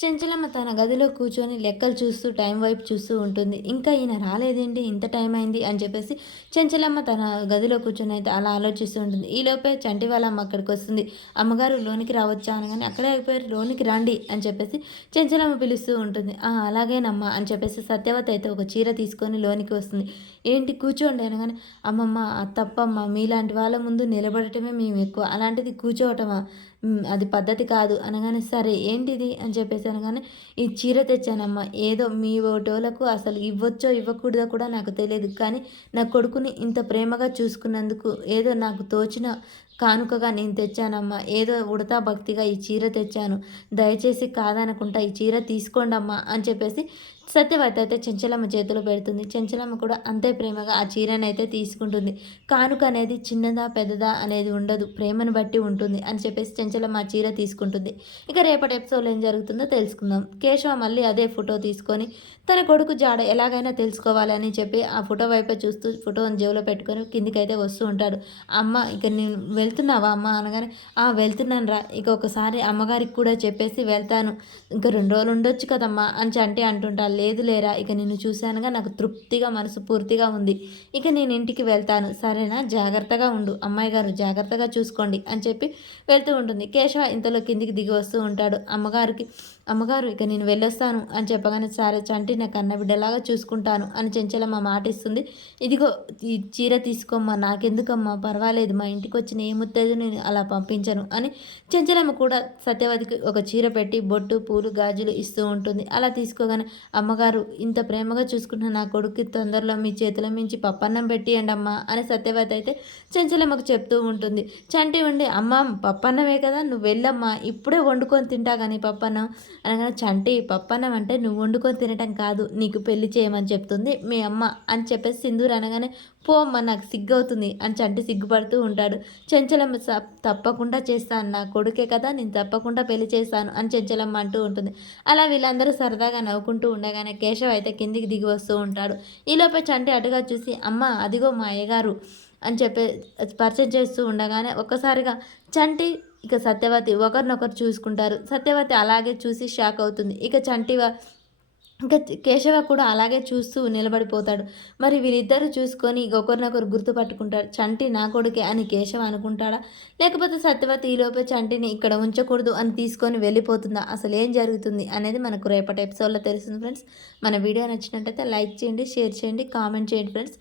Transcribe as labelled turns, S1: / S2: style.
S1: చెంచలమ్మ తన గదిలో కూర్చొని లెక్కలు చూస్తూ టైం వైపు చూస్తూ ఉంటుంది. ఇంకా ఈయన రాలేదేంటి? ఇంత టైం అయింది అని చెప్పేసి చెంచలమ్మ తన గదిలో కూర్చొని అయితే అలా ఆలోచిస్తూ ఉంటుంది. ఈలోపే చంటి వాళ్ళ అక్కడికి వస్తుంది. అమ్మగారు లోనికి రావచ్చా అనగానే అక్కడే అయిపోయారు లోనికి రండి అని చెప్పేసి చెంచలమ్మ పిలుస్తూ ఉంటుంది. అలాగేనమ్మా అని చెప్పేసి సత్యవతి అయితే ఒక చీర తీసుకొని లోనికి వస్తుంది. ఏంటి కూర్చోండి అనగానే అమ్మమ్మ తప్పమ్మ మీలాంటి వాళ్ళ ముందు నిలబడటమే మేము ఎక్కువ అలాంటిది కూర్చోవటమా? అది పద్ధతి కాదు అనగానే సరే ఏంటిది? అని చెప్పేసి అనగానే ఈ చీర తెచ్చానమ్మా. ఏదో మీ ఓటోలకు అసలు ఇవ్వచ్చో ఇవ్వకూడదో కూడా నాకు తెలియదు. కానీ నా కొడుకుని ఇంత ప్రేమగా చూసుకున్నందుకు ఏదో నాకు తోచిన కానుకగా నేను తెచ్చానమ్మా. ఏదో ఉడతా భక్తిగా ఈ చీర తెచ్చాను. దయచేసి కాదనకుండా ఈ చీర తీసుకోండి అమ్మా అని చెప్పేసి సత్యవతి అయితే చెంచలమ్మ చేతిలో పెడుతుంది. చెంచలమ్మ కూడా అంతే ప్రేమగా ఆ చీరను అయితే తీసుకుంటుంది. కానుక అనేది చిన్నదా పెద్దదా అనేది ఉండదు. ప్రేమను బట్టి ఉంటుంది అని చెప్పేసి చెంచలమ్మ ఆ చీర తీసుకుంటుంది. ఇక రేపటి ఎపిసోడ్లో ఏం జరుగుతుందో తెలుసుకుందాం. కేశవ మళ్ళీ అదే ఫోటో తీసుకొని తన కొడుకు జాడ ఎలాగైనా తెలుసుకోవాలని చెప్పి ఆ ఫోటో వైపు చూస్తూ ఫోటోని జేబులో పెట్టుకొని కిందికైతే వస్తూ ఉంటాడు. అమ్మ ఇక నేను వెళ్తున్నావా అమ్మ అనగానే ఆ వెళ్తున్నాను రా ఇక ఒకసారి అమ్మగారికి కూడా చెప్పేసి వెళ్తాను. ఇంకా రెండు రోజులు ఉండొచ్చు కదమ్మా అని అంటే అంటుంటా. లేదు లేరా ఇక నిన్ను చూశానుగా నాకు తృప్తిగా మనసు పూర్తిగా ఉంది. ఇక నేను ఇంటికి వెళ్తాను. సరేనా? జాగ్రత్తగా ఉండు. అమ్మాయి గారు జాగ్రత్తగా చూసుకోండి అని చెప్పి వెళ్తూ ఉంటుంది. కేశవ ఇంతలో కిందికి దిగి వస్తూ ఉంటాడు. అమ్మగారికి అమ్మగారు ఇక నేను వెళ్ళొస్తాను అని చెప్పగానే సరే చంటి నా కన్న బిడ్డలాగా చూసుకుంటాను అని చెంచలమ్మ మాట ఇస్తుంది ఇదిగో ఈ చీర తీసుకోమ్మా నాకెందుకమ్మా పర్వాలేదు మా ఇంటికి వచ్చిన ఏ ముత్తైదు నేను అలా పంపించను అని చెంచలమ్మ కూడా సత్యవతికి ఒక చీర పెట్టి బొట్టు పూలు గాజులు ఇస్తూ ఉంటుంది. అలా తీసుకోగానే అమ్మగారు ఇంత ప్రేమగా చూసుకున్న నా కొడుకు తొందరలో మీ చేతిలో మించి పప్పన్నం పెట్టియండి అమ్మా అని సత్యవతి అయితే చెంచలమ్మకు చెప్తూ ఉంటుంది. చంటి ఉండి అమ్మ పప్పన్నమే కదా నువ్వు వెళ్ళమ్మా ఇప్పుడే వండుకొని తింటా కానీ పప్పన్నం అనగానే చంటి పప్పన్నం అంటే నువ్వు వండుకొని తినటం కాదు నీకు పెళ్ళి చేయమని చెప్తుంది మీ అమ్మ అని చెప్పేసి సింధూర్ అనగానే పో అమ్మ నాకు సిగ్గవుతుంది అని చంటి సిగ్గుపడుతూ ఉంటాడు. చెంచలమ్మ తప్పకుండా చేస్తాను నా కొడుకే కదా నేను తప్పకుండా పెళ్ళి చేస్తాను అని చెంచలమ్మ అంటూ ఉంటుంది. అలా వీళ్ళందరూ సరదాగా నవ్వుకుంటూ ఉండగానే కేశవ్ అయితే కిందికి దిగి వస్తూ ఉంటాడు. ఈలోపే చంటి అటుగా చూసి అమ్మ అదిగో మా అయ్యగారు అని చెప్పే పరిచయం చేస్తూ ఉండగానే ఒక్కసారిగా చంటి ఇక సత్యవతి ఒకరినొకరు చూసుకుంటారు. సత్యవతి అలాగే చూసి షాక్ అవుతుంది. ఇక చంటివ ఇంకా కేశవ కూడా అలాగే చూస్తూ నిలబడిపోతాడు. మరి వీరిద్దరూ చూసుకొని ఒకరినొకరు గుర్తుపట్టుకుంటారు చంటి నా కొడుకే అని కేశవ అనుకుంటాడా? లేకపోతే సత్యవతి ఈలోపే చంటిని ఇక్కడ ఉంచకూడదు అని తీసుకొని వెళ్ళిపోతుందా? అసలు ఏం జరుగుతుంది అనేది మనకు రేపటి ఎపిసోడ్లో తెలుస్తుంది ఫ్రెండ్స్. మన వీడియో నచ్చినట్టయితే లైక్ చేయండి షేర్ చేయండి కామెంట్ చేయండి ఫ్రెండ్స్.